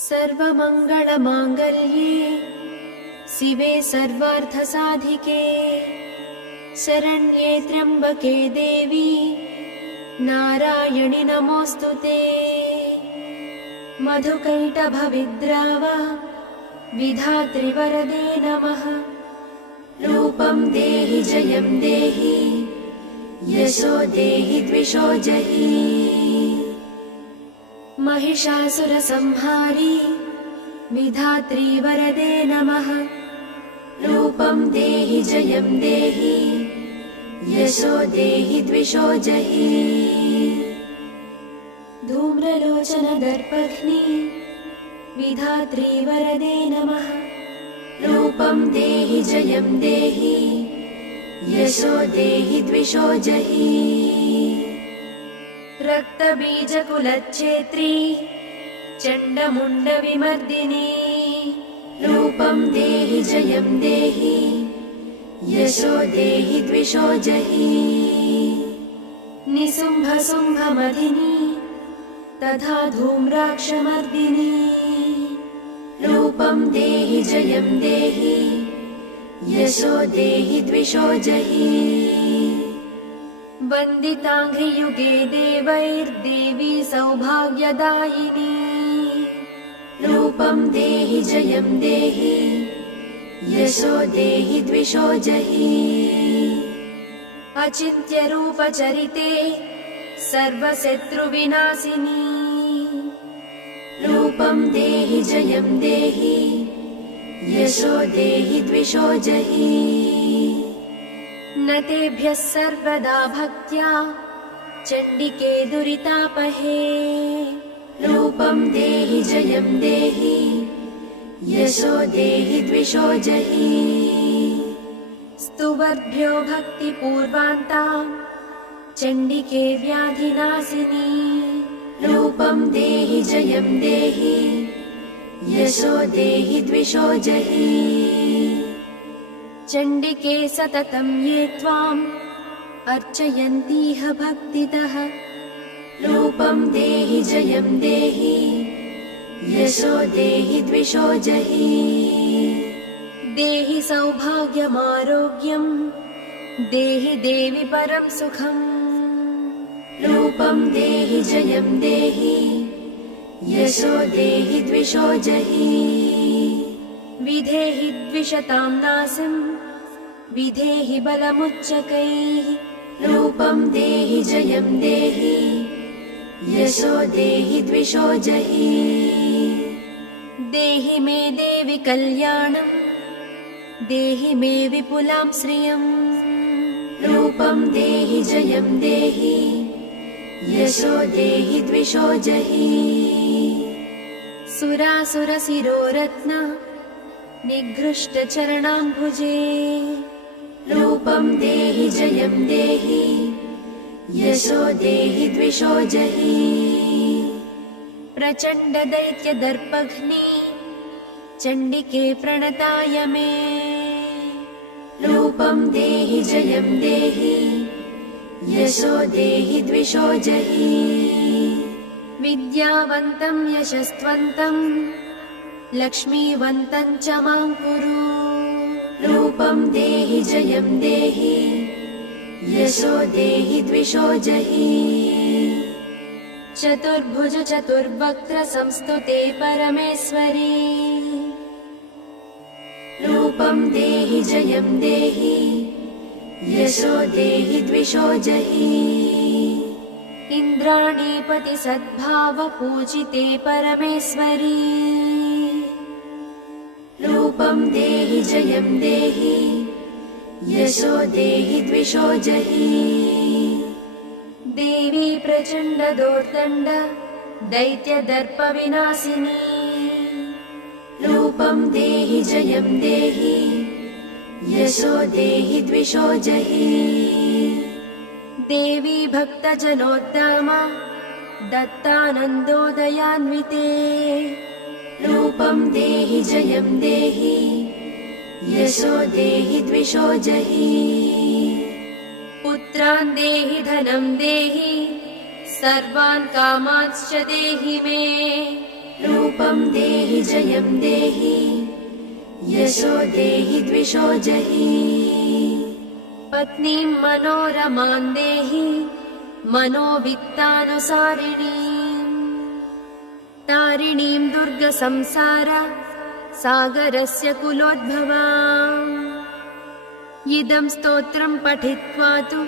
सर्वमङ्गलमाङ्गल्ये शिवे सर्वार्थसाधिके शरण्ये त्र्यम्बके देवी नारायणि नमोऽस्तुते। मधुकैटभविद्राव विधात्रि वरदे नमः। रूपं देहि जयं देहि यशो देहि द्विषो जहि। महिषासुरसंहारी विधात्री वरदे नमः। रूपं देहि जयं देहि यशो देहि द्विषो जहि। धूम्रलोचन दर्पघ्नी विधात्री वरदे नमः। रूपं देहि जयं देहि यशो देहि द्विषो जहि। रक्तबीजकुलच्छेत्री चण्डमुण्डविमर्दिनी रूपं देहि जयं देहि यशो देहि द्विषो जहि। निशुम्भशुम्भमधिनी तथा धूम्राक्षमर्दिनी रूपं देहि जयं देहि यशो देहि द्विषो जहि। वन्दिताङ्घ्रियुगे देवैर्देवी सौभाग्यदायिनी रूपं देहि जयं देहि यशो देहि द्विषो जहि। अचिन्त्यरूपचरिते सर्वशत्रुविनाशिनी रूपं देहि जयं देहि यशो देहि द्विषो जहि। न तेभ्यः सर्वदा भक्त्या चण्डिके दुरितापहे रूपं देहि जयं देहि यशो देहि द्विषो जहि। स्तुवर्भ्यो भक्तिपूर्वान्तां चण्डिके व्याधिनाशिनी रूपं देहि जयं देहि यशो देहि द्विषो जहि। चण्डिके सततं ये त्वाम् अर्चयन्तीह भक्तितः रूपं देहि जयं देहि यशो देहि द्विषो जहि। देहि सौभाग्यमारोग्यं देहि देवि परं सुखम् रूपं देहि जयं देहि यशो देहि द्विषो जहि। विधेहि द्विषतां नाशं विधेहि बलमुच्चकैः रूपं देहि जयं देहि यशो देहि द्विषो जहि। देहि मे देवि कल्याणं देहि मे विपुलां श्रियं रूपं देहि जयं देहि यशो देहि द्विषो जहि। सुरासुरशिरोरत्न निघृष्टचरणाम्बुजे रूपं देहि जयं देहि यशो देहि द्विषो जहि। प्रचण्डदैत्यदर्पघ्नी चण्डिके प्रणताय मे रूपं देहि जयं देहि यशो देहि द्विषो जहि। विद्यावन्तं यशस्वन्तं लक्ष्मीवन्तं च मां कुरु रूपं देहि जयं देहि यशो देहि द्विषो जहि। चतुर्भुज चतुर्वक्त्र संस्तुते परमेश्वरी रूपं देहि जयं देहि यशो देहि द्विषो जहि। इन्द्राणीपति सद्भाव पूजिते परमेश्वरी रूपं देहि जयं देहि यशो देहि द्विषो जहि। देवी प्रचण्डदोर्दण्ड दैत्यदर्पविनाशिनी रूपं देहि जयं देहि यशो देहि द्विषो जहि। देवी भक्तजनोद्दामा दत्तानन्दोदयान्विते रूपं देहि जयं देहि यशो देहि द्विषो जहि। पुत्रान् देहि धनं देहि सर्वान् कामांश्च देहि मे रूपं रूपं देहि जयं देहि यशो देहि द्विषो जहि पत्नीं मनोरमां देहि मनोवित्तानुसारिणीं तारिणीं दुर्गसंसार सागरस्य कुलोद्भवाम् इदं स्तोत्रं पठित्वा तु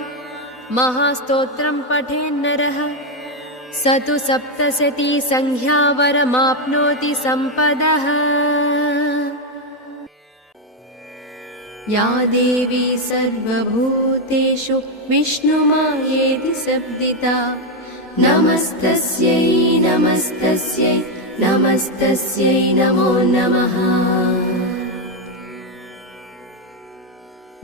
महास्तोत्रं पठेन्नरः स तु सप्तशती संख्यावरमाप्नोति सम्पदः या देवी सर्वभूतेषु विष्णुमायेति शब्दिता नमस्तस्यै नमस्तस्यै नमस्तस्यै नमो नमः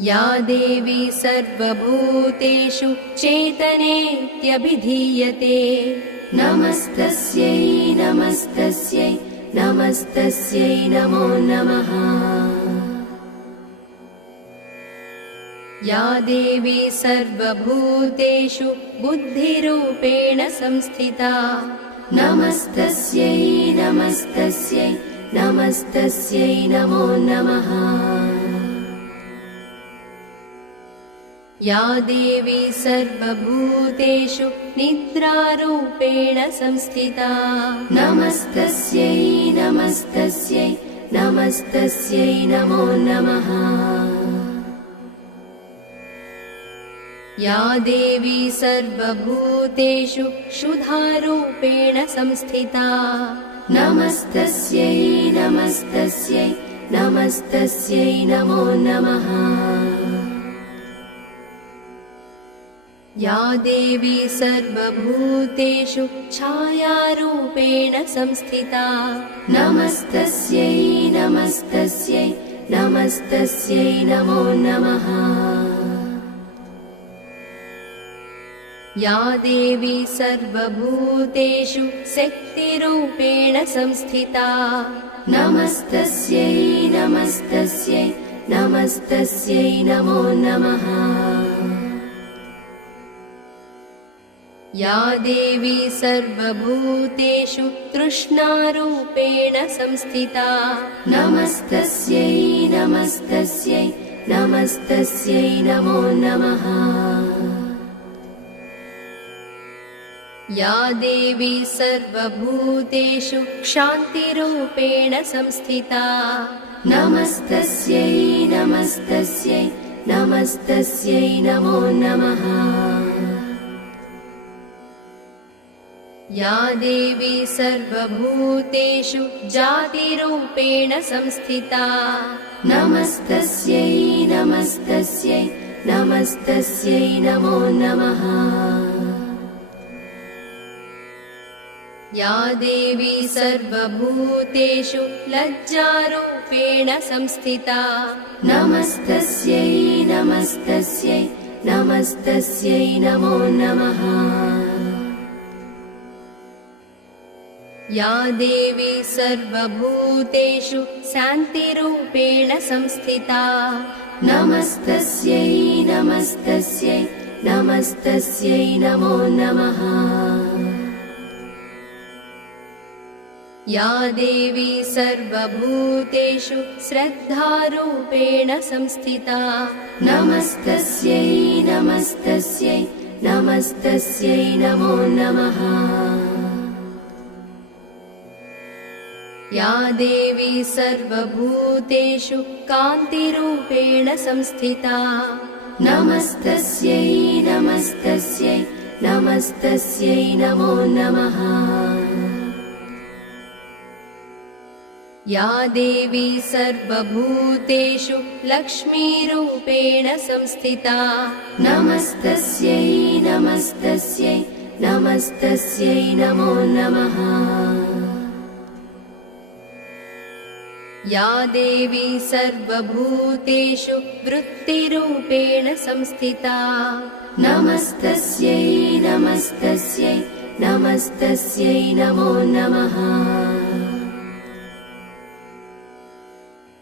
या देवी सर्वभूतेषु चेतनेत्यभिधीयते नमस्तस्यै नमस्तस्यै नमस्तस्यै नमो नमः या देवी सर्वभूतेषु बुद्धिरूपेण संस्थिता नमस्तस्यै नमस्तस्यै नमस्तस्यै नमो नमः या देवी सर्वभूतेषु निद्रारूपेण संस्थिता नमस्तस्यै नमस्तस्यै नमस्तस्यै नमो नमः या देवी सर्वभूतेषु क्षुधारूपेण संस्थिता नमस्तस्यै नमस्तस्यै नमस्तस्यै नमो नमः या देवी सर्वभूतेषु छायारूपेण संस्थिता नमस्तस्यै नमस्तस्यै नमस्तस्यै नमो नमः या देवी सर्वभूतेषु शक्तिरूपेण संस्थिता नमस्तस्यै नमस्तस्यै नमस्तस्यै नमो नमः या देवी सर्वभूतेषु तृष्णारूपेण संस्थिता नमस्तस्यै नमस्तस्यै नमस्तस्यै नमो नमः या देवी सर्वभूतेषु क्षान्तिरूपेण संस्थिता नमस्तस्यै नमस्तस्यै नमस्तस्यै नमो नमः या देवी सर्वभूतेषु जातिरूपेण संस्थिता नमस्तस्यै नमस्तस्यै नमस्तस्यै नमो नमः या देवी सर्वभूतेषु लज्जारूपेण संस्थिता नमस्तस्यै नमस्तस्यै नमस्तस्यै नमो नमः या देवी सर्वभूतेषु शान्तिरूपेण संस्थिता नमस्तस्यै नमस्तस्यै नमस्तस्यै नमो नमः या देवी सर्वभूतेषु श्रद्धारूपेण संस्थिता नमस्तस्यै नमस्तस्यै नमस्तस्यै नमो नमः या देवी सर्वभूतेषु कान्तिरूपेण संस्थिता नमस्तस्यै नमस्तस्यै नमस्तस्यै नमो नमः या देवी सर्वभूतेषु लक्ष्मीरूपेण संस्थिता नमस्तस्यै नमस्तस्यै नमस्तस्यै नमो नमः या देवी सर्वभूतेषु वृत्तिरूपेण संस्थिता नमस्तस्यै नमस्तस्यै नमस्तस्यै नमो नमः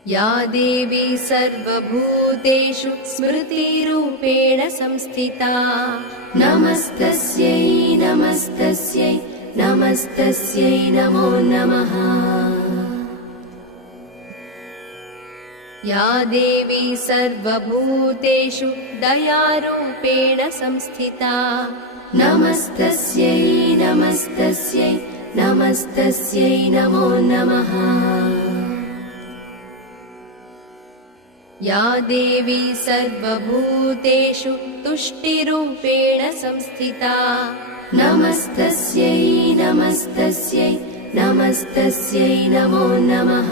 या देवी सर्वभूतेषु स्मृतिरूपेण संस्थिता नमस्तस्यै नमस्तस्यै नमस्तस्यै नमो नमः या देवी सर्वभूतेषु दयारूपेण संस्थिता नमस्तस्यै नमस्तस्यै नमस्तस्यै नमो नमः। या देवी सर्वभूतेषु तुष्टिरूपेण संस्थिता नमस्तस्यै नमस्तस्यै नमस्तस्यै नमो नमः।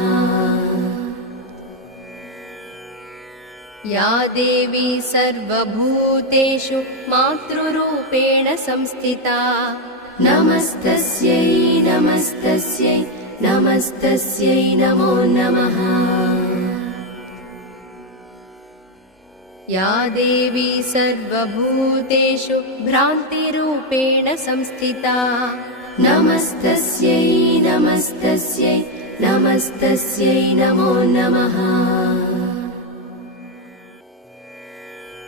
या देवी सर्वभूतेषु मातृरूपेण संस्थिता नमस्तस्यै नमस्तस्यै नमस्तस्यै नमो नमः। या देवी सर्वभूतेषु भ्रान्तिरूपेण संस्थिता नमस्तस्यै नमस्तस्यै नमस्तस्यै नमो नमः।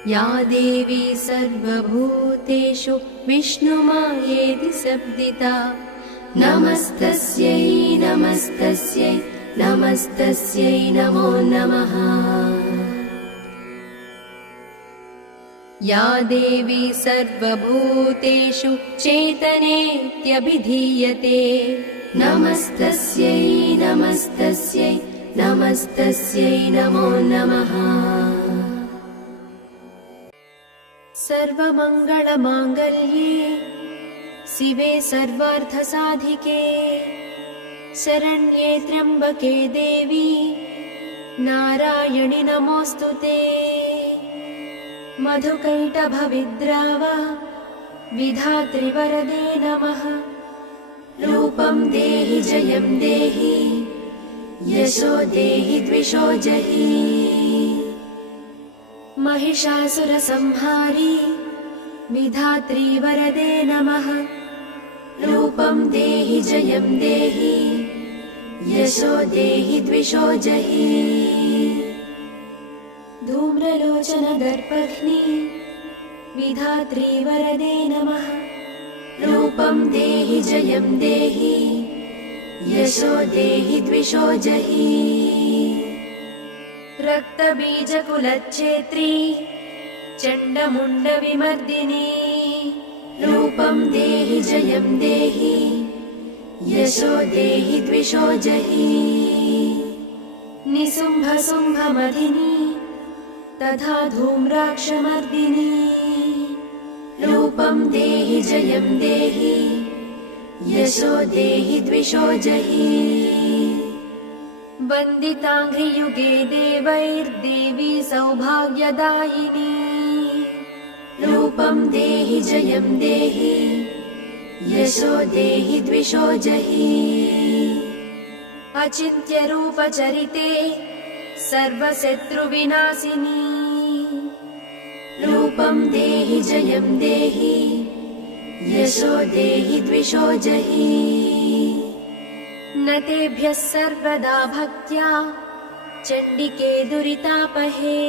या देवी सर्वभूतेषु विष्णुमायेति शब्दिता नमस्तस्यै नमस्तस्यै नमस्तस्यै नमो नमः। या देवी सर्वभूतेषु चेतनेत्यभिधीयते नमस्तस्यै नमस्तस्यै नमस्तस्यै नमो नमः। सर्वमङ्गलमाङ्गल्ये शिवे सर्वार्थसाधिके शरण्ये त्र्यम्बके देवी नारायणि नमोऽस्तुते। मधुकैटभविद्राव विधात्रि वरदे नमः। रूपं देहि जयं देहि यशो देहि द्विषो जहि। महिषासुरसंहारी विधात्री वरदे नमः। रूपं देहि जयं देहि यशो देहि द्विषो जहि। धूम्रलोचन दर्पघ्नी विधात्री वरदे नमः। रूपं देहि जयं देहि यशो देहि द्विषो जहि। रक्तबीजकुलच्छेत्री चण्डमुण्डविमर्दिनी रूपं देहि जयं देहि यशो देहि द्विषो जहि। निशुम्भशुम्भमधिनी तथा धूम्राक्षमर्दिनी रूपं देहि जयं देहि यशो देहि द्विषो जहि। वन्दिताङ्घ्रियुगे देवैर्देवी सौभाग्यदायिनी रूपं देहि जयं देहि यशो देहि द्विषो जहि। अचिन्त्यरूपचरिते सर्वशत्रुविनाशिनी रूपं देहि जयं देहि यशो देहि द्विषो जहि। न तेभ्यः सर्वदा भक्त्या चण्डिके दुरितापहे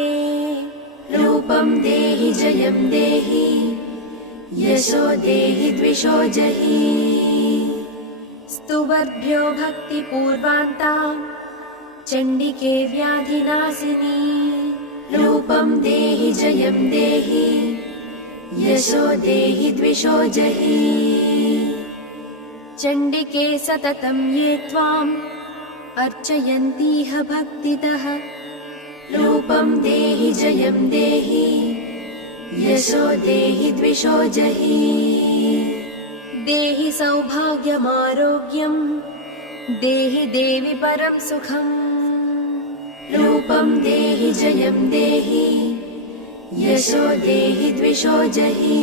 रूपं देहि जयं देहि यशो देहि द्विषो जहि। स्तुवर्भ्यो भक्तिपूर्वान्तां चण्डिके व्याधिनाशिनी रूपं देहि जयं देहि यशो देहि द्विषो जहि। चण्डिके सततं ये त्वाम् अर्चयन्तीह भक्तितः रूपं देहि जयं देहि यशो देहि द्विषो जहि। देहि सौभाग्यमारोग्यं देहि देवि परं सुखम् रूपं देहि जयं देहि यशो देहि द्विषो जहि।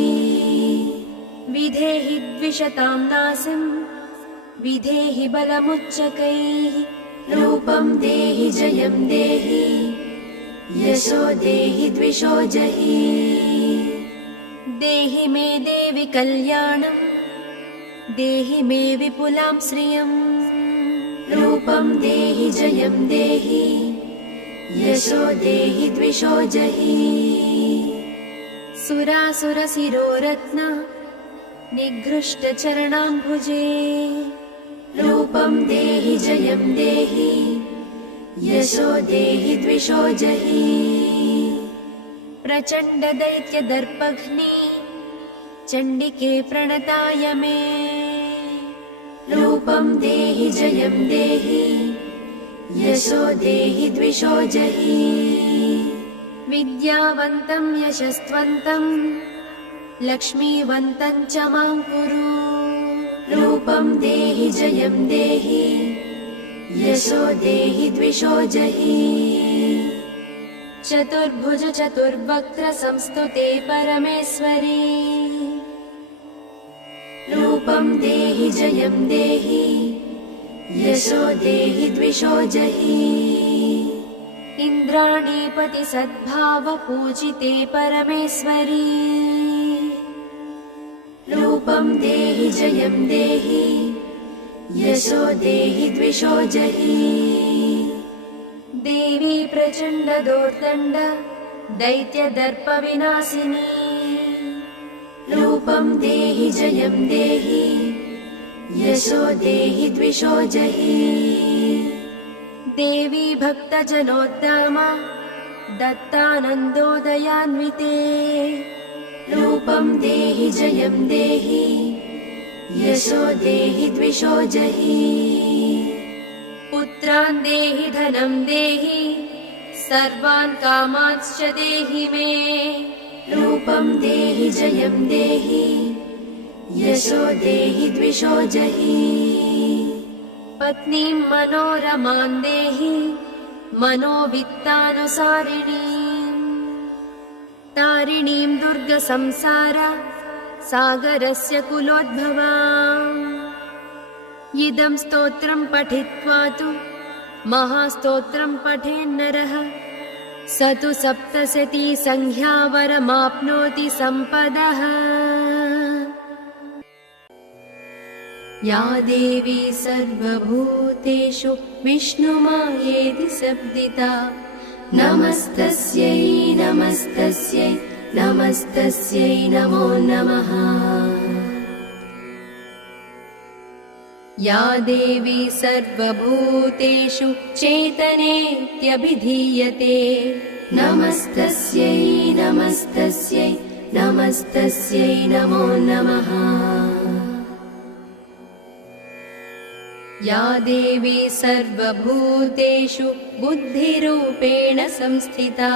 विधेहि द्विषतां नासिं विधेहि बलमुच्चकैः रूपं देहि जयं देहि यशो देहि द्विषो जहि। देहि मे देवि कल्याणं देहि मे विपुलां श्रियम् रूपं देहि जयं देहि यशो देहि द्विषो जहि। सुरासुरशिरोरत्न निघृष्टचरणाम्बुजे रूपं देहि जयं देहि यशो देहि द्विषो जहि प्रचण्ड दैत्य दर्पघ्नि चण्डिके प्रणताय मे रूपं देहि जयं देहि यशो देहि द्विषो जहि विद्यावन्तं यशस्वन्तं लक्ष्मीवन्तं च मां कुरु रूपं देहि जयं देहि यशो देहि द्विषो जहि चतुर्भुज चतुर्वक्त्र संस्तुते परमेश्वरी रूपं देहि जयं देहि यशो देहि द्विषो जहि इन्द्राणीपति सद्भाव पूजिते परमेश्वरी रूपं देहि जयं देहि यशो देहि द्विषो जहि देवी प्रचण्ड दोर्दण्ड दैत्य दर्प विनाशिनी रूपं देहि जयं देहि यशो देहि द्विषो जहि देवी भक्तजनोद्दामा दत्तानन्दोदयान्विते रूपं देहि जयं देहि यशो देहि द्विषो जहि पुत्रान् देहि धनं देहि सर्वान् कामांश्च देहि मे रूपं देहि जयं देहि यशो देहि द्विषो जहि पत्नीं मनोरमां देहि मनोवित्तानुसारिणीं तारिणीं दुर्गसंसार सागरस्य कुलोद्भवाम् इदं स्तोत्रं पठित्वा तु महास्तोत्रं पठेन्नरः स तु सप्तशती संख्यावरमाप्नोति सम्पदः या देवी सर्वभूतेषु विष्णुमायेति शब्दिता नमस्तस्यै नमस्तस्यै नमस्तस्यै नमो नमः या देवी सर्वभूतेषु चेतनेत्यभिधीयते नमस्तस्यै नमस्तस्यै नमस्तस्यै नमो नमः या देवी सर्वभूतेषु बुद्धिरूपेण संस्थिता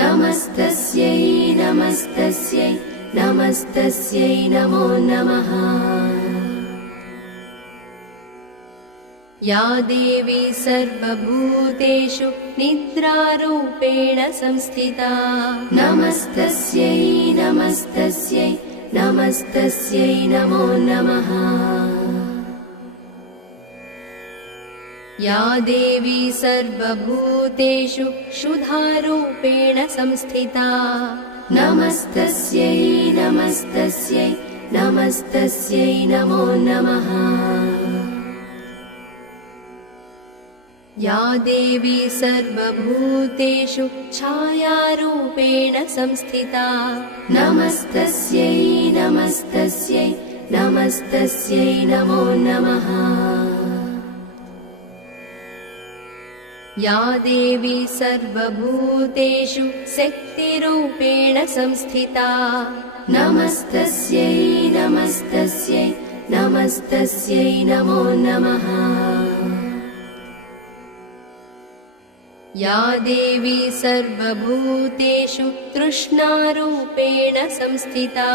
नमस्तस्यै नमस्तस्यै नमस्तस्यै नमो नमः या देवी सर्वभूतेषु निद्रारूपेण संस्थिता नमस्तस्यै नमस्तस्यै नमस्तस्यै नमो नमः या देवी सर्वभूतेषु क्षुधारूपेण संस्थिता नमस्तस्यै नमस्तस्यै नमस्तस्यै नमो नमः या देवी सर्वभूतेषु छायारूपेण संस्थिता नमस्तस्यै नमस्तस्यै नमस्तस्यै नमो नमः या देवी सर्वभूतेषु शक्तिरूपेण संस्थिता नमस्तस्यै नमस्तस्यै नमस्तस्यै नमो नमः या देवी सर्वभूतेषु तृष्णारूपेण संस्थिता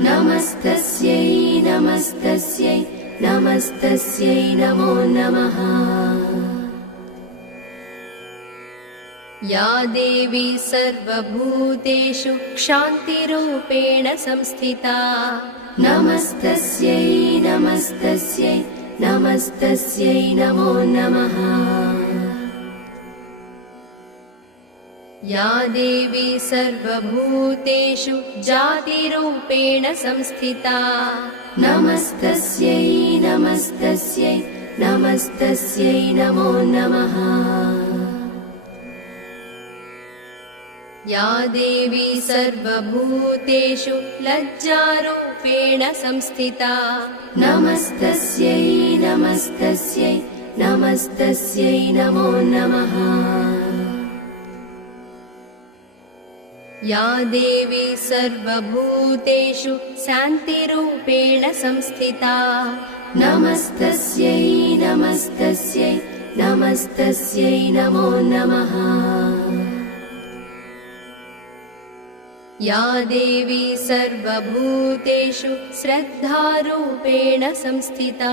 नमस्तस्यै नमस्तस्यै नमस्तस्यै नमो नमः या देवी सर्वभूतेषु क्षान्तिरूपेण संस्थिता नमस्तस्यै नमस्तस्यै नमस्तस्यै नमो नमः या देवी सर्वभूतेषु जातिरूपेण संस्थिता नमस्तस्यै नमस्तस्यै नमस्तस्यै नमो नमः या देवी सर्वभूतेषु लज्जारूपेण संस्थिता नमस्तस्यै नमस्तस्यै नमस्तस्यै नमो नमः। या देवी सर्वभूतेषु शान्तिरूपेण संस्थिता नमस्तस्यै नमस्तस्यै नमस्तस्यै नमो नमः। या देवी सर्वभूतेषु श्रद्धारूपेण संस्थिता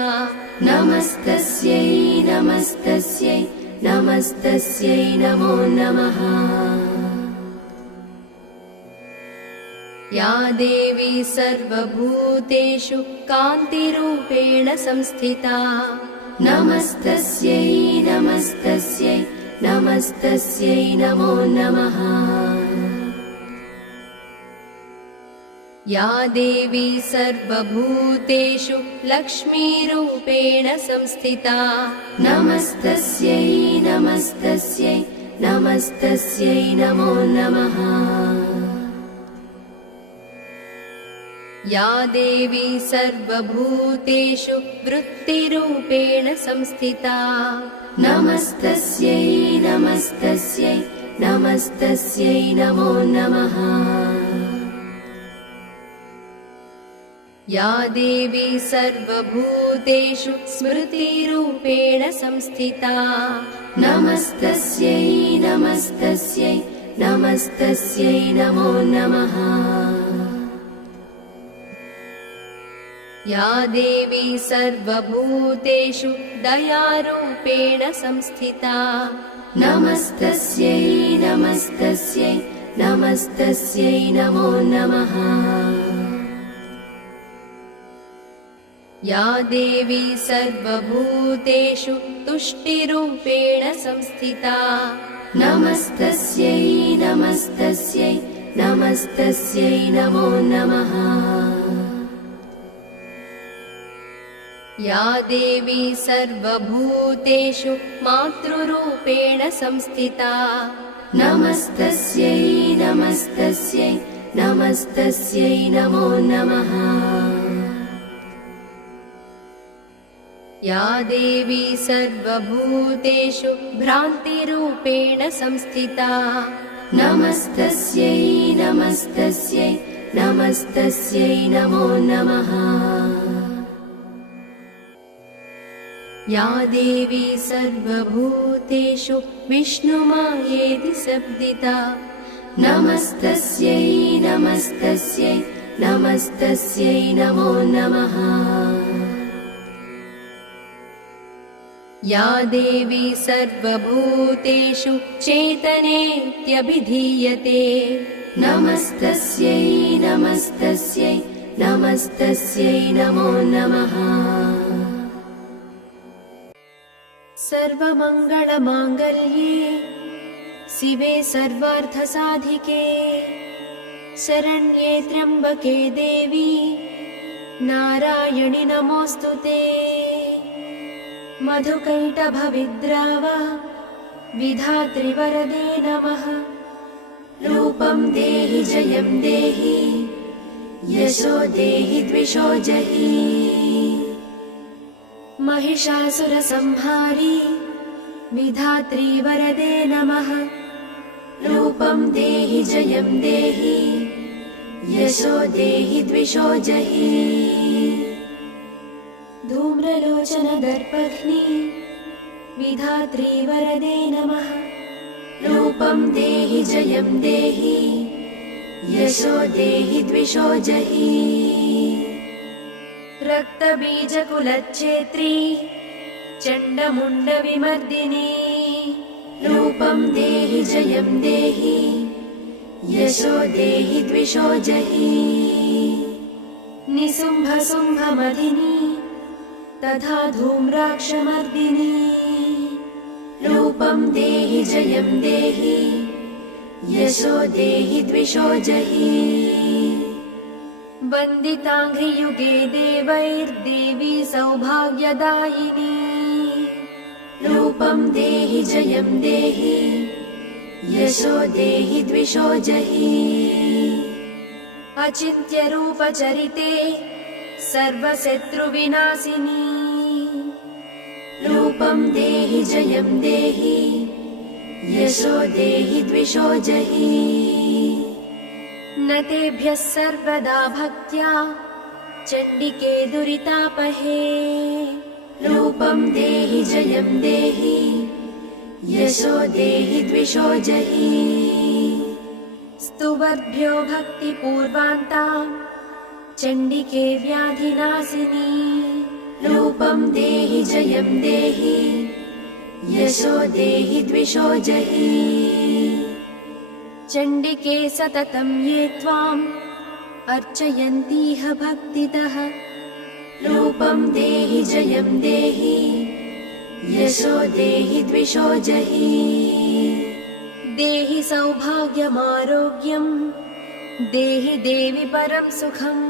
नमस्तस्यै नमस्तस्यै नमस्तस्यै नमो नमः। या देवी सर्वभूतेषु कान्तिरूपेण संस्थिता नमस्तस्यै नमस्तस्यै नमस्तस्यै नमो नमः। या देवी सर्वभूतेषु लक्ष्मीरूपेण संस्थिता नमस्तस्यै नमस्तस्यै नमस्तस्यै नमो नमः। या देवी सर्वभूतेषु वृत्तिरूपेण संस्थिता नमस्तस्यै नमस्तस्यै नमस्तस्यै नमो नमः। या देवी सर्वभूतेषु स्मृतिरूपेण संस्थिता नमस्तस्यै नमस्तस्यै नमस्तस्यै नमो नमः। या देवी सर्वभूतेषु दयारूपेण संस्थिता नमस्तस्यै नमस्तस्यै नमस्तस्यै नमो नमः। या देवी सर्वभूतेषु तुष्टिरूपेण संस्थिता नमस्तस्यै नमस्तस्यै नमस्तस्यै नमो नमः। या देवी सर्वभूतेषु मातृरूपेण संस्थिता नमस्तस्यै नमस्तस्यै नमस्तस्यै नमो नमः। या देवी सर्वभूतेषु भ्रान्तिरूपेण संस्थिता नमस्तस्यै नमस्तस्यै नमस्तस्यै नमो नमः। या देवी सर्वभूतेषु विष्णुमायेति शब्दिता नमस्तस्यै नमस्तस्यै नमस्तस्यै नमो नमः। या देवी सर्वभूतेषु चेतनेत्यभिधीयते नमस्तस्यै नमस्तस्यै नमस्तस्यै नमो नमः। सर्वमङ्गलमाङ्गल्ये शिवे सर्वार्थसाधिके शरण्ये त्र्यम्बके देवी नारायणि नमोऽस्तुते। मधुकैटभविद्राव विधात्रि वरदे नमः। रूपं देहि जयं देहि यशो देहि द्विषो जहि। महिषासुरसंहारी विधात्री वरदे नमः। रूपं देहि जयं देहि यशो देहि द्विषो जहि। धूम्रलोचन दर्पघ्नी विधात्री वरदे नमः। रूपं देहि जयं देहि यशो देहि द्विषो जहि। रक्तबीजकुलच्छेत्री चण्डमुण्डविमर्दिनी रूपं देहि जयं देहि यशो देहि द्विषो जहि। निशुम्भशुम्भमधिनी तथा धूम्राक्षमर्दिनी रूपं देहि जयं देहि यशो देहि द्विषो जहि। वन्दिताङ्घ्रियुगे देवैर्देवी सौभाग्यदायिनी रूपं देहि जयं देहि यशो देहि द्विषो जहि। अचिन्त्यरूपचरिते सर्वशत्रुविनाशिनी रूपं जयं देहि यशो देहि द्विषो जहि न तेभ्यः सर्वदा भक्त्या चण्डिके दुरितापहे रूपं देहि जयं देहि यशो देहि द्विषो जहि स्तुवर्भ्यो भक्तिपूर्वान्तां चण्डिके व्याधिनाशिनी रूपं देहि जयं देहि यशो देहि द्विषो जहि चण्डिके सततं ये त्वाम् अर्चयन्तीह भक्तितः रूपं देहि जयं देहि यशो देहि द्विषो जहि देहि सौभाग्यमारोग्यं देहि देवि परं सुखम्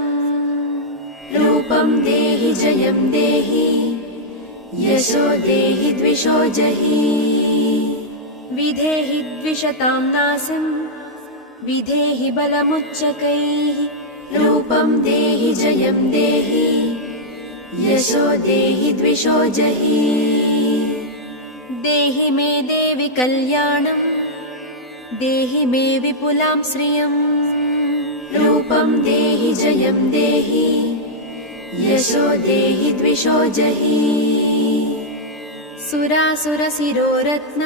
रूपं देहि जयं देहि यशो देहि द्विषो जहि विधेहि द्विषतां नासिं विधेहि बलमुच्चकैः रूपं देहि जयं देहि यशो देहि द्विषो जहि देहि मे देवि कल्याणं देहि मे विपुलां श्रियं रूपं देहि जयं देहि यशो देहि द्विषो जहि सुरासुरशिरोरत्न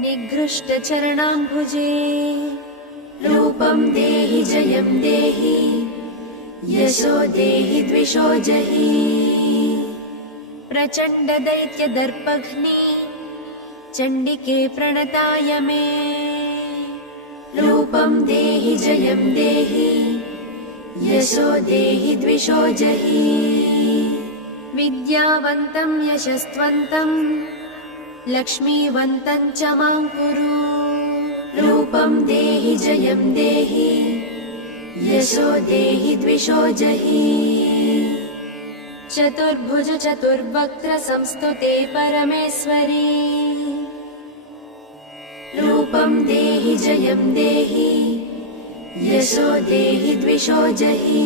निघृष्टचरणाम्बुजे रूपं देहि जयं देहि यशो देहि द्विषो जहि प्रचण्डदैत्यदर्पघ्नी चण्डिके प्रणताय मे रूपं देहि जयं देहि यशो देहि द्विषो जहि विद्यावन्तं यशस्वन्तं लक्ष्मीवन्तं च मां कुरु रूपं देहि जयं देहि यशो देहि द्विषो जहि चतुर्भुज चतुर्वक्त्र संस्तुते परमेश्वरी रूपं देहि जयं देहि यशो देहि द्विषो जहि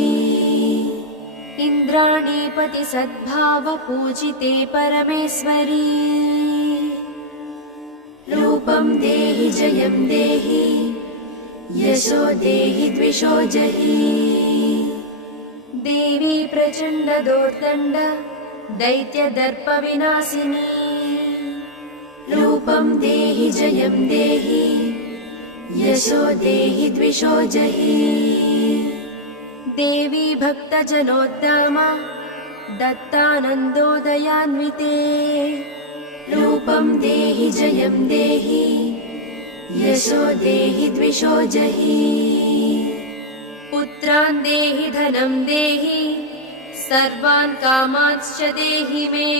इन्द्राणीपति सद्भाव पूजिते परमेश्वरी रूपं देहि जयं देहि यशो देहि द्विषो जहि देवी प्रचण्डदोर्दण्ड दैत्यदर्पविनाशिनी रूपं देहि जयं देहि यशो देहि द्विषो जहि देवी भक्तजनोद्दामा दत्तानन्दोदयान्विते रूपं देहि जयं देहि यशो देहि द्विषो जहि पुत्रान् देहि धनं देहि सर्वान् कामांश्च देहि मे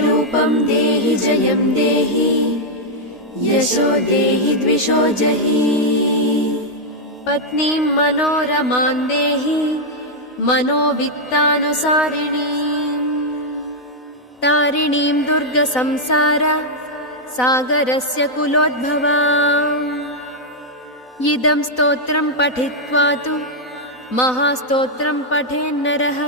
रूपं देहि जयं देहि यशो देहि द्विषो जहि पत्नीं मनोरमां देहि मनोवित्तानुसारिणीं तारिणीं दुर्गसंसार सागरस्य कुलोद्भवाम् इदं स्तोत्रं पठित्वा तु महास्तोत्रं पठेन्नरः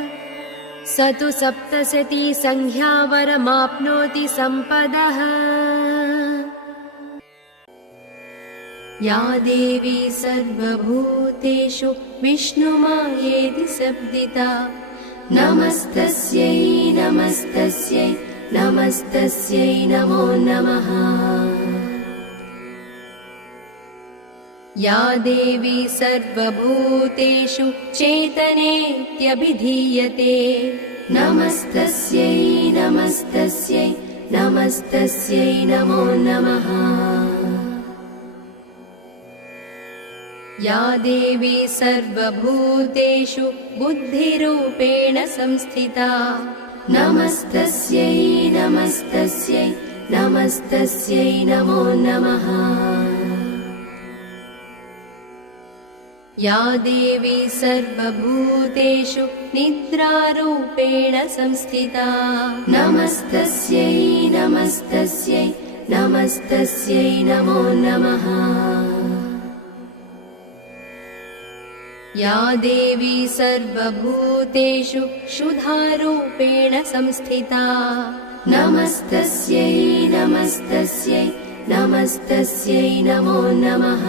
स तु सप्तशती संख्यावरमाप्नोति सम्पदः या देवी सर्वभूतेषु विष्णुमायेति शब्दिता नमस्तस्यै नमस्तस्यै नमस्तस्यै नमो नमः या देवी सर्वभूतेषु चेतनेत्यभिधीयते नमस्तस्यै नमस्तस्यै नमस्तस्यै नमो नमः या देवी सर्वभूतेषु बुद्धिरूपेण संस्थिता नमस्तस्यै नमस्तस्यै नमस्तस्यै नमो नमः या देवी सर्वभूतेषु निद्रारूपेण संस्थिता नमस्तस्यै नमस्तस्यै नमस्तस्यै नमो नमः या देवी सर्वभूतेषु क्षुधारूपेण संस्थिता नमस्तस्यै नमस्तस्यै नमस्तस्यै नमो नमः।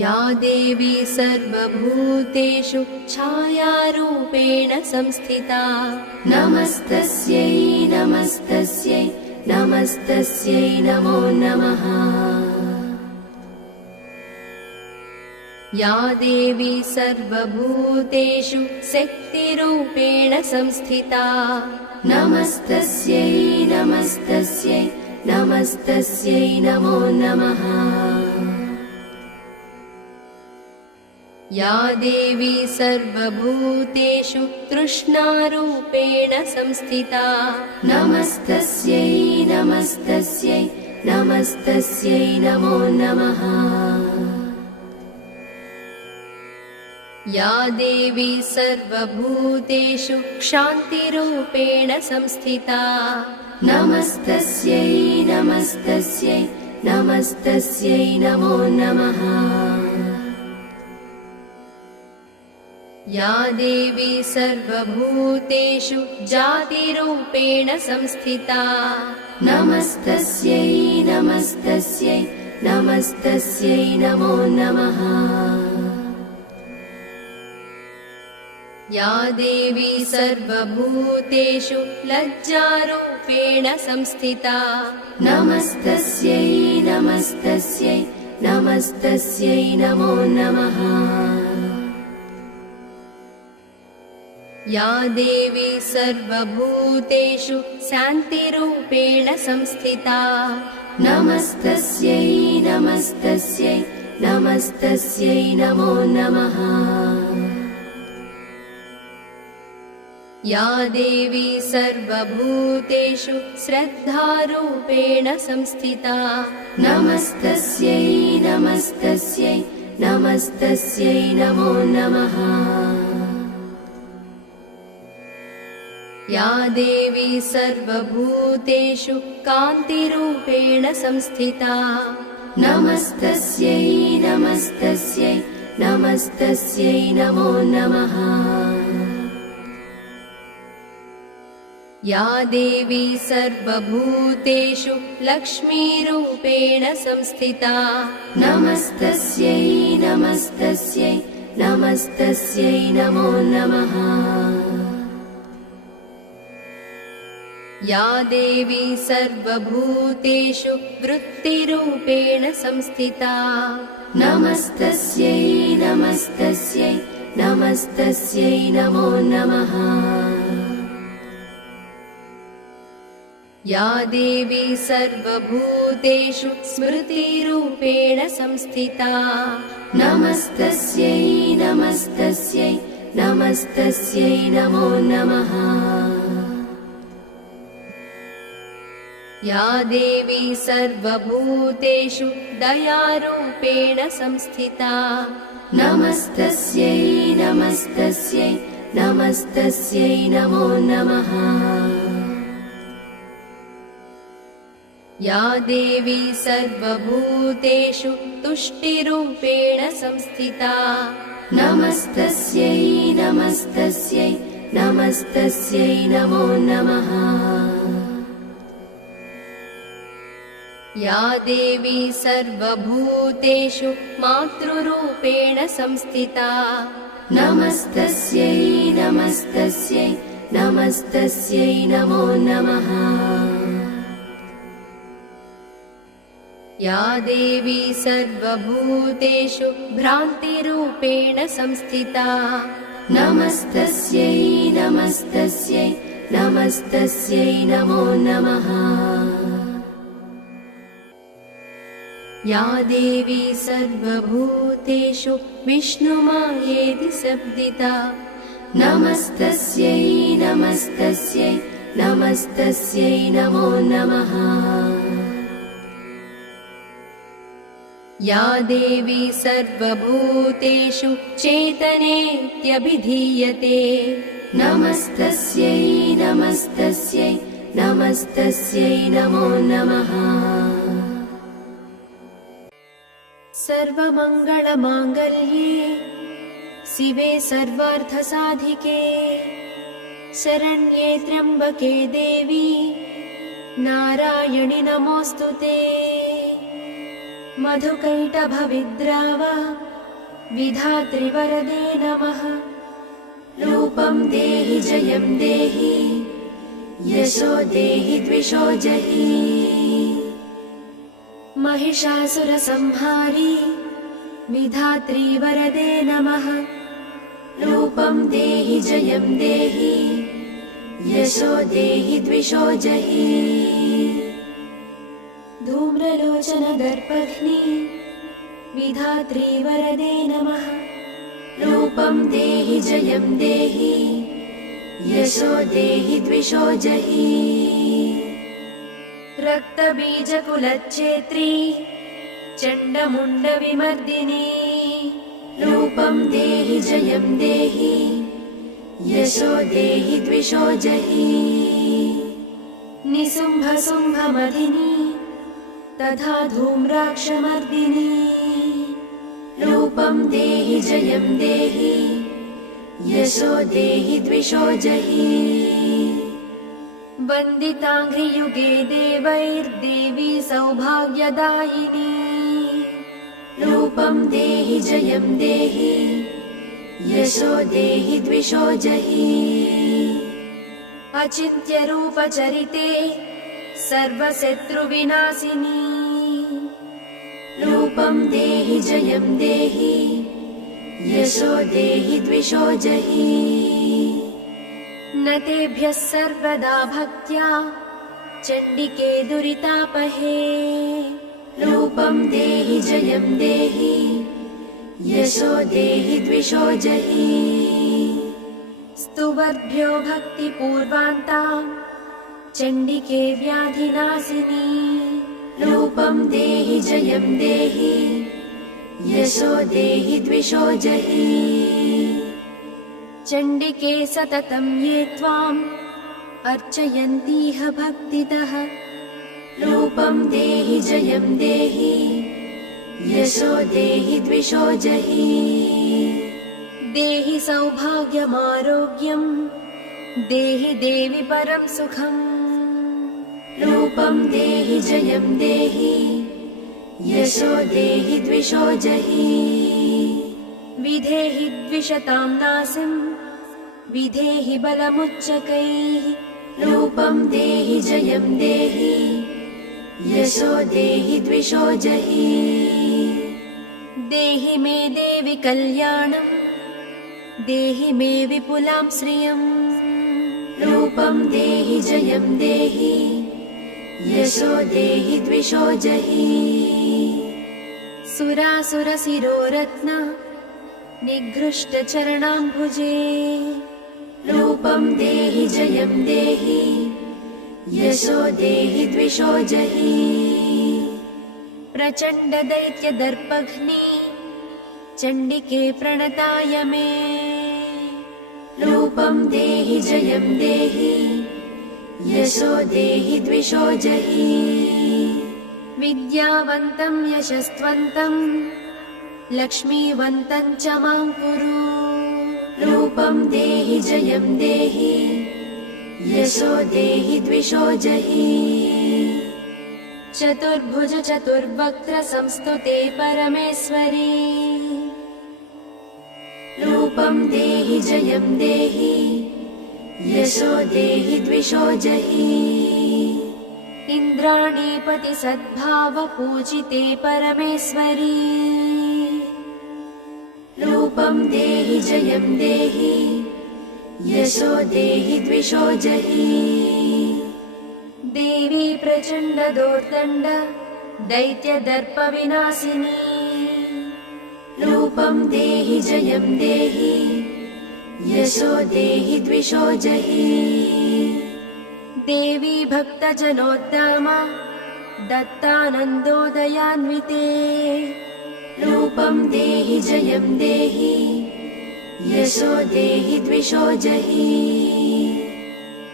या देवी सर्वभूतेषु छायारूपेण संस्थिता नमस्तस्यै नमस्तस्यै नमस्तस्यै नमो नमः। या देवी सर्वभूतेषु शक्तिरूपेण संस्थिता नमस्तस्यै नमस्तस्यै नमस्तस्यै नमो नमः। या देवी सर्वभूतेषु तृष्णारूपेण संस्थिता नमस्तस्यै नमस्तस्यै नमस्तस्यै नमो नमः। या देवी सर्वभूतेषु क्षान्तिरूपेण संस्थिता नमस्तस्यै नमस्तस्यै नमस्तस्यै नमो नमः। या देवी सर्वभूतेषु जातिरूपेण संस्थिता नमस्तस्यै नमस्तस्यै नमस्तस्यै नमो नमः। या देवी सर्वभूतेषु लज्जारूपेण संस्थिता नमस्तस्यै नमस्तस्यै नमस्तस्यै नमो नमः। या देवी सर्वभूतेषु शान्तिरूपेण संस्थिता नमस्तस्यै नमस्तस्यै नमस्तस्यै नमो नमः। या देवी सर्वभूतेषु श्रद्धारूपेण संस्थिता नमस्तस्यै नमस्तस्यै नमस्तस्यै नमो नमः। या देवी सर्वभूतेषु कान्तिरूपेण संस्थिता नमस्तस्यै नमस्तस्यै नमस्तस्यै नमो नमः। या देवी सर्वभूतेषु लक्ष्मीरूपेण संस्थिता नमस्तस्यै नमस्तस्यै नमस्तस्यै नमो नमः। या देवी सर्वभूतेषु वृत्तिरूपेण संस्थिता नमस्तस्यै नमस्तस्यै नमस्तस्यै नमो नमः। या देवी सर्वभूतेषु स्मृतिरूपेण संस्थिता नमस्तस्यै नमस्तस्यै नमस्तस्यै नमो नमः। या देवी सर्वभूतेषु दयारूपेण संस्थिता नमस्तस्यै नमस्तस्यै नमस्तस्यै नमो नमः। या देवी सर्वभूतेषु तुष्टिरूपेण संस्थिता नमस्तस्यै नमस्तस्यै नमस्तस्यै नमो नमः। या देवी सर्वभूतेषु मातृरूपेण संस्थिता नमस्तस्यै नमस्तस्यै नमस्तस्यै नमो नमः। या देवी सर्वभूतेषु भ्रान्तिरूपेण संस्थिता नमस्तस्यै नमस्तस्यै नमस्तस्यै नमो नमः। या देवी सर्वभूतेषु विष्णुमायेति शब्दिता नमस्तस्यै नमस्तस्यै नमस्तस्यै नमो नमः। या देवी सर्वभूतेषु चेतनेत्यभिधीयते नमस्तस्यै नमस्तस्यै नमस्तस्यै नमो नमः। सर्वमङ्गलमाङ्गल्ये शिवे सर्वार्थसाधिके शरण्ये त्र्यम्बके देवी नारायणि नमोऽस्तुते। मधुकैटभविद्राव विधात्रि वरदे नमः। रूपं देहि जयं देहि यशो देहि द्विषो जहि। महिषासुरसंहारी विधात्री वरदे नमः। रूपं देहि जयं देहि यशो देहि द्विषो जहि। धूम्रलोचन दर्पघ्नी विधात्री वरदे नमः। रूपं देहि जयं देहि यशो देहि द्विषो जहि। रक्तबीजकुलच्छेत्री चण्डमुण्डविमर्दिनी। रूपं देहि जयं देहि यशो देहि द्विषो जहि। निशुम्भशुम्भमधिनी तथा धूम्राक्षमर्दिनी। रूपं देहि जयं देहि यशो देहि द्विषो जहि। वन्दिताङ्घ्रियुगे देवैर्देवी सौभाग्यदायिनी। रूपं देहि जयं देहि यशो देहि द्विषो जहि। अचिन्त्यरूपचरिते सर्वशत्रुविनाशिनी। रूपं देहि जयं देहि यशो देहि द्विषो जहि। न तेभ्यः सर्वदा भक्त्या चण्डिके दुरितापहे। रूपं देहि जयं देहि यशो देहि द्विषो जहि। स्तुवर्भ्यो भक्तिपूर्वान्ता चण्डिके व्याधिनाशिनी। रूपं देहि जयं देहि यशो देहि द्विषो जहि। चण्डिके सततं ये त्वाम् अर्चयन्तीह भक्तितः। रूपं देहि जयं देहि यशो देहि द्विषो जहि। देहि सौभाग्यमारोग्यं देहि देवि परं सुखम्। रूपं देहि जयं देहि यशो देहि द्विषो जहि। विधेहि द्विषतां नासिं विधेहि बलमुच्चकैः। रूपं देहि जयं देहि यशो देहि द्विषो जहि। देहि मे देवि कल्याणं देहि मे विपुलां श्रियम्। रूपं देहि जयं देहि यशो देहि द्विषो जहि। सुरासुरशिरोरत्न निघृष्टचरणाम्बुजे। रूपं देहि जयं देहि यशो देहि द्विषो जहि। प्रचण्डदैत्यदर्पघ्नी चण्डिके प्रणताय मे। रूपं देहि जयं देहि यशो देहि द्विषो जहि। विद्यावन्तं यशस्वन्तं लक्ष्मीवन्तं च मां कुरु। रूपं देहि जयं देहि यशो देहि द्विषो जहि। चतुर्भुज चतुर्वक्त्र संस्तुते परमेश्वरी। रूपं देहि जयं देहि यशो देहि द्विषो जहि। इन्द्राणीपति सद्भाव पूजिते परमेश्वरी। रूपं देहि जयं देहि यशो देहि द्विषो जहि। देवी प्रचण्ड दोर्दण्ड दैत्यदर्पविनाशिनी। रूपं देहि जयं देहि यशो देहि द्विषो जहि। देवी भक्तजनोद्दामा दत्तानन्दोदयान्विते। रूपं देहि जयं देहि यशो देहि द्विषो जहि।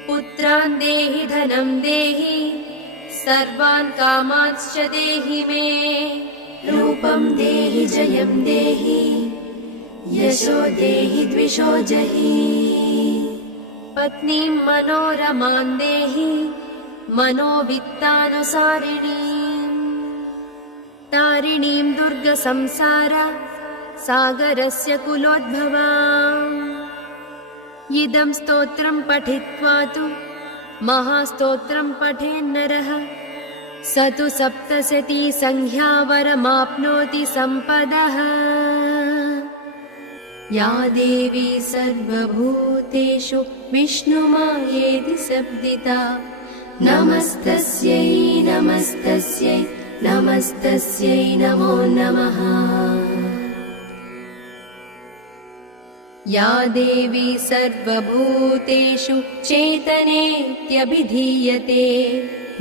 पुत्रान् देहि धनं देहि सर्वान् कामांश्च देहि मे। रूपं देहि जयं देहि यशो देहि द्विषो जहि। पत्नीं मनोरमां देहि मनोवित्तानुसारिणीम् तारिणीं दुर्गसंसार सागरस्य कुलोद्भवाम् इदं स्तोत्रं पठित्वा तु महास्तोत्रं पठेन्नरः स तु सप्तशती संख्यावरमाप्नोति सम्पदः। या देवी सर्वभूतेषु विष्णुमायेति शब्दिता नमस्तस्यै नमस्तस्यै नमस्तस्यै नमो नमः। या देवी सर्वभूतेषु चेतनेत्यभिधीयते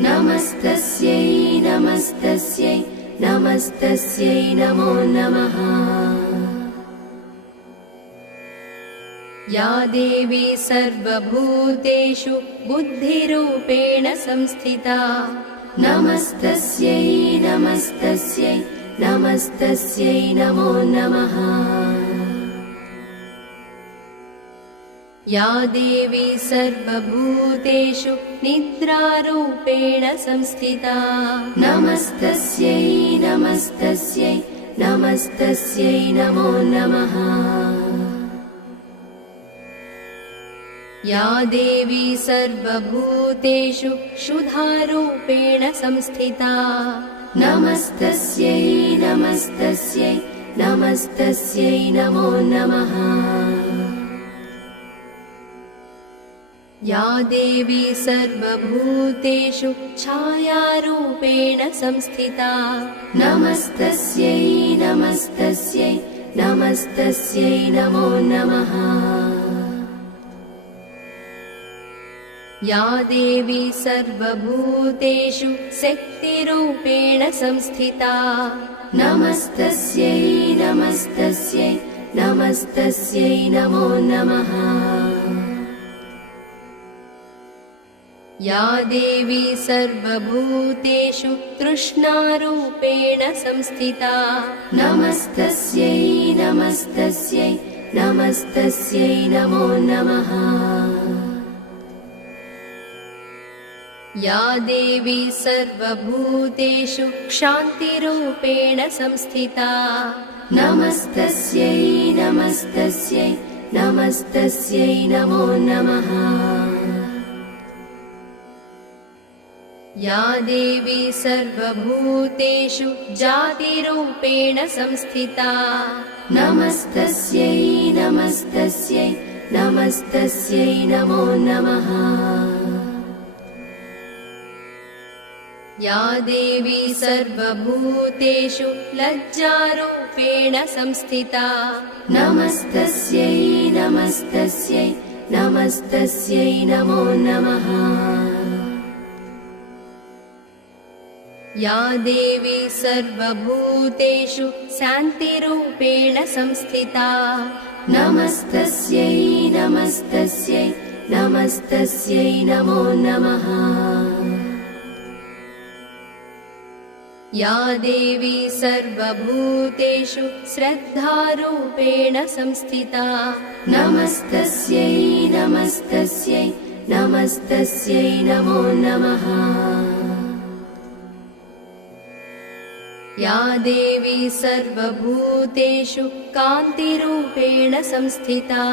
नमस्तस्यै नमस्तस्यै नमस्तस्यै नमो नमः। या देवी सर्वभूतेषु बुद्धिरूपेण संस्थिता नमस्तस्यै नमस्तस्यै नमस्तस्यै नमो नमः। या देवी सर्वभूतेषु निद्रारूपेण संस्थिता नमस्तस्यै नमस्तस्यै नमस्तस्यै नमो नमः। या देवी सर्वभूतेषु क्षुधारूपेण संस्थिता नमस्तस्यै नमस्तस्यै नमस्तस्यै नमो नमः। या देवी सर्वभूतेषु छायारूपेण संस्थिता नमस्तस्यै नमस्तस्यै नमस्तस्यै नमो नमः। या देवी सर्वभूतेषु शक्तिरूपेण संस्थिता नमस्तस्यै नमस्तस्यै नमस्तस्यै नमो नमः। या देवी सर्वभूतेषु तृष्णारूपेण संस्थिता नमस्तस्यै नमस्तस्यै नमस्तस्यै नमो नमः। या देवी सर्वभूतेषु क्षान्तिरूपेण संस्थिता नमस्तस्यै नमस्तस्यै नमस्तस्यै नमो नमः। या देवी सर्वभूतेषु जातिरूपेण संस्थिता नमस्तस्यै नमस्तस्यै नमस्तस्यै नमो नमः। या देवी सर्वभूतेषु लज्जारूपेण संस्थिता नमस्तस्यै नमस्तस्यै नमस्तस्यै नमो नमः। या देवी सर्वभूतेषु शान्तिरूपेण संस्थिता नमस्तस्यै नमस्तस्यै नमस्तस्यै नमो नमः। या देवी सर्वभूतेषु श्रद्धारूपेण संस्थिता नमस्तस्यै नमस्तस्यै नमस्तस्यै नमो नमः। या देवी सर्वभूतेषु कान्तिरूपेण संस्थिता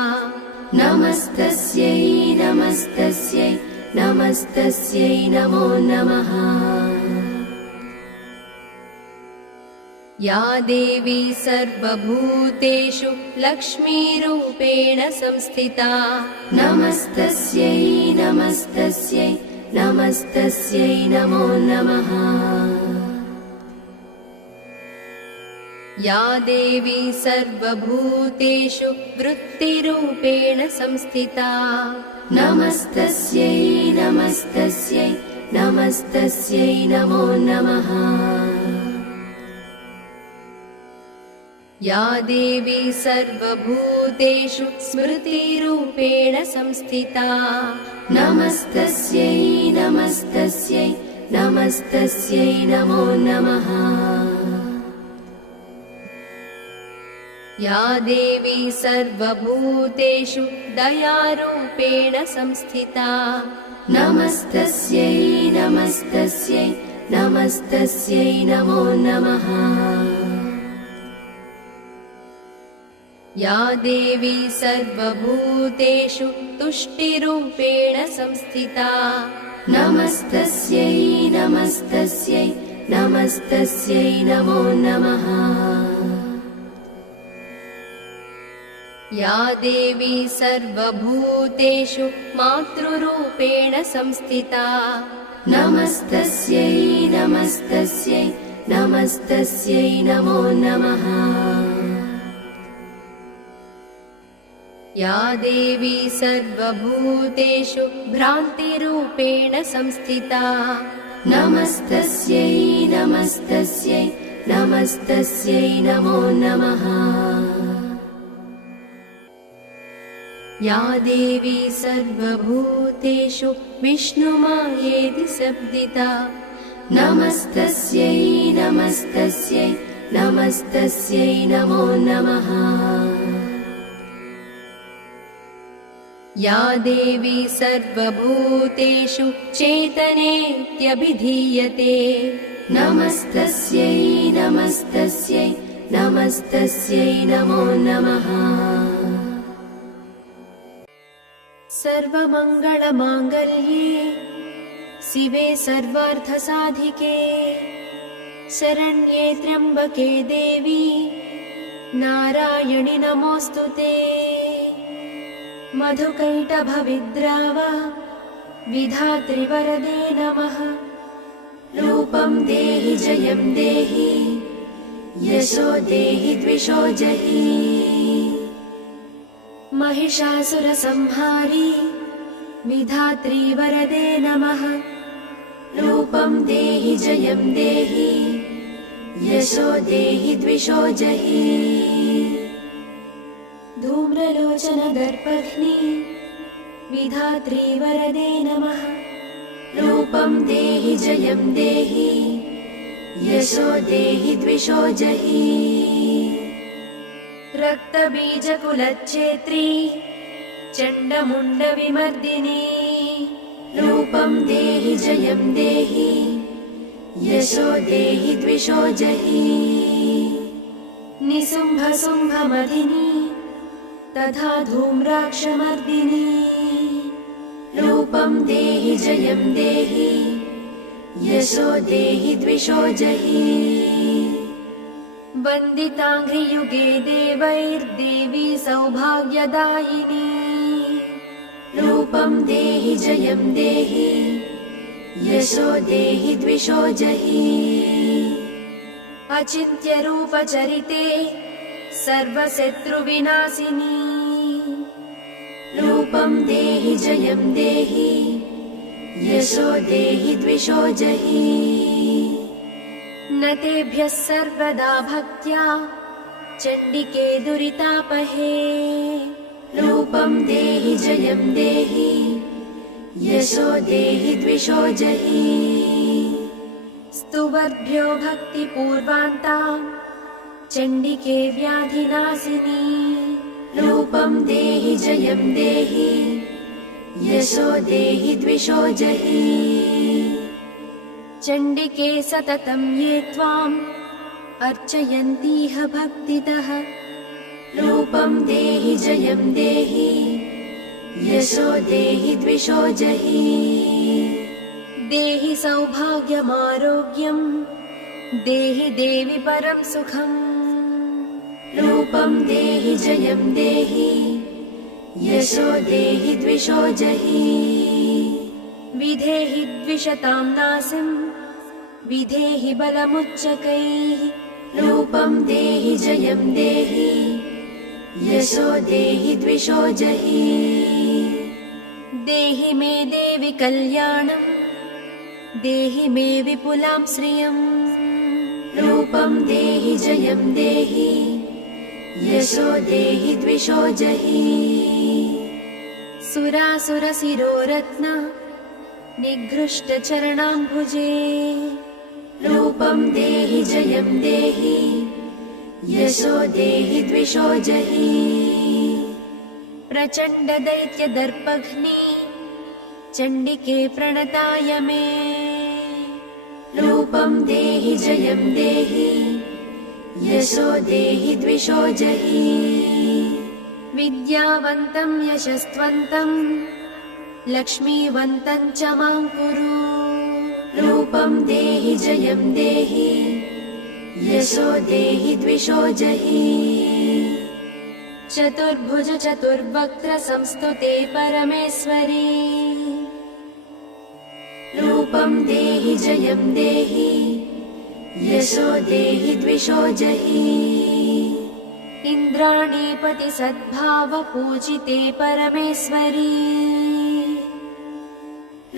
नमस्तस्यै नमस्तस्यै नमस्तस्यै नमो नमः। या देवी सर्वभूतेषु लक्ष्मीरूपेण संस्थिता नमस्तस्यै नमस्तस्यै नमस्तस्यै नमो नमः। या देवी सर्वभूतेषु वृत्तिरूपेण संस्थिता नमस्तस्यै नमस्तस्यै नमस्तस्यै नमो नमः। या देवी सर्वभूतेषु स्मृतिरूपेण संस्थिता नमस्तस्यै नमस्तस्यै नमस्तस्यै नमो नमः। या देवी सर्वभूतेषु दयारूपेण संस्थिता नमस्तस्यै नमस्तस्यै नमस्तस्यै नमो नमः। या देवी सर्वभूतेषु तुष्टिरूपेण संस्थिता नमस्तस्यै नमस्तस्यै नमस्तस्यै नमो नमः। या देवी सर्वभूतेषु मातृरूपेण संस्थिता नमस्तस्यै नमस्तस्यै नमस्तस्यै नमो नमः। या देवी सर्वभूतेषु भ्रान्तिरूपेण संस्थिता नमस्तस्यै नमस्तस्यै नमस्तस्यै नमो नमः। या देवी सर्वभूतेषु विष्णुमायेति शब्दिता नमस्तस्यै नमस्तस्यै नमस्तस्यै नमो नमः। या देवी सर्वभूतेषु चेतनेत्यभिधीयते नमस्तस्यै नमस्तस्यै नमस्तस्यै नमो नमः। सर्वमङ्गलमाङ्गल्ये शिवे सर्वार्थसाधिके शरण्ये त्र्यम्बके देवी नारायणि नमोऽस्तुते। मधुकैटभविद्राव विधात्रि वरदे नमः। रूपं देहि जयं देहि यशो देहि द्विषो जहि। महिषासुरसंहारी विधात्री वरदे नमः। रूपं देहि जयं देहि यशो देहि द्विषो जहि। धूम्रलोचन दर्पघ्नी विधात्री वरदे नमः। रूपं देहि जयं देहि यशो देहि द्विषो जहि। रक्तबीजकुलच्छेत्री चण्डमुण्डविमर्दिनी रूपं देहि जयं देहि यशो देहि द्विषो जहि। निशुम्भशुम्भमधिनी तथा धूम्राक्षमर्दिनी रूपं देहि जयं देहि यशो देहि द्विषो जहि। वन्दिताङ्घ्रियुगे देवैर्देवी सौभाग्यदायिनी रूपं देहि जयं देहि यशो देहि द्विषो जहि। अचिन्त्यरूपचरिते सर्वशत्रुविनाशिनी रूपं देहि जयं देहि यशो देहि द्विषो जहि। न तेभ्यः सर्वदा भक्त्या चण्डिके दुरितापहे रूपं देहि जयं देहि यशो देहि द्विषो जहि। स्तुवर्भ्यो भक्तिपूर्वान्तां चण्डिके व्याधिनाशिनी रूपं देहि जयं देहि यशो देहि द्विषो जहि। चण्डिके सततं ये त्वाम् अर्चयन्तीह भक्तितः रूपं देहि जयं देहि यशो देहि द्विषो जहि। देहि सौभाग्यमारोग्यं देहि देवि परं सुखम् रूपं देहि जयं देहि यशो देहि द्विषो जहि। विधेहि द्विषतां नासिं विधेहि बलमुच्चकैः रूपं देहि जयं देहि यशो देहि द्विषो जहि। देहि मे देवि कल्याणं देहि मे विपुलां श्रियं रूपं देहि जयं देहि यशो देहि द्विषो जहि। सुरासुरशिरोरत्न निघृष्टचरणाम्बुजे रूपं देहि जयं देहि यशो देहि द्विषो जहि प्रचण्ड दैत्य दर्पघ्नि चण्डिके प्रणताय मे रूपं देहि जयं देहि यशो देहि द्विषो जहि विद्यावन्तं यशस्वन्तं लक्ष्मीवन्तं च मां कुरु रूपं देहि जयं देहि यशो देहि द्विषो जहि चतुर्भुज चतुर्वक्त्र संस्तुते परमेश्वरी रूपं देहि जयं देहि यशो देहि द्विषो जहि इन्द्राणीपति सद्भाव पूजिते परमेश्वरी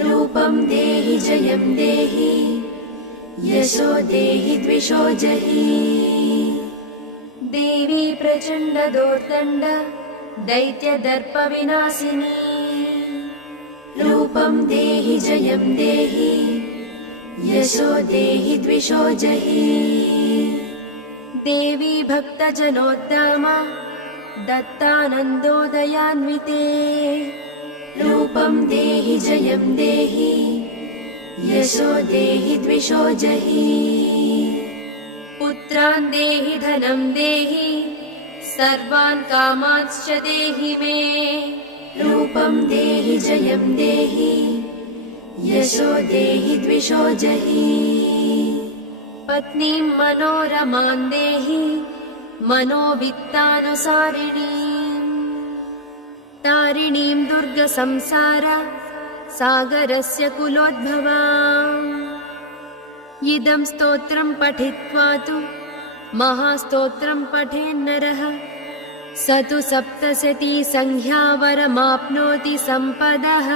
रूपं देहि जयं देहि यशो देहि द्विषो जहि देवी प्रचण्ड दोर्दण्ड दैत्य दर्प विनाशिनी रूपं देहि जयं देहि यशो देहि द्विषो जहि देवी भक्तजनोद्दाम दत्तानन्दोदयान्विते रूपं देहि जयं देहि यशो देहि द्विषो जहि पुत्रान् देहि धनं देहि सर्वान् कामांश्च देहि मे रूपं देहि जयं देहि यशो देहि द्विषो जहि पत्नीं मनोरमां देहि मनोवित्तानुसारिणीं तारिणीं दुर्गसंसार सागरस्य कुलोद्भवाम् इदं स्तोत्रं पठित्वा तु महास्तोत्रं पठेन्नरः स तु सप्तशती संख्यावरमाप्नोति सम्पदः।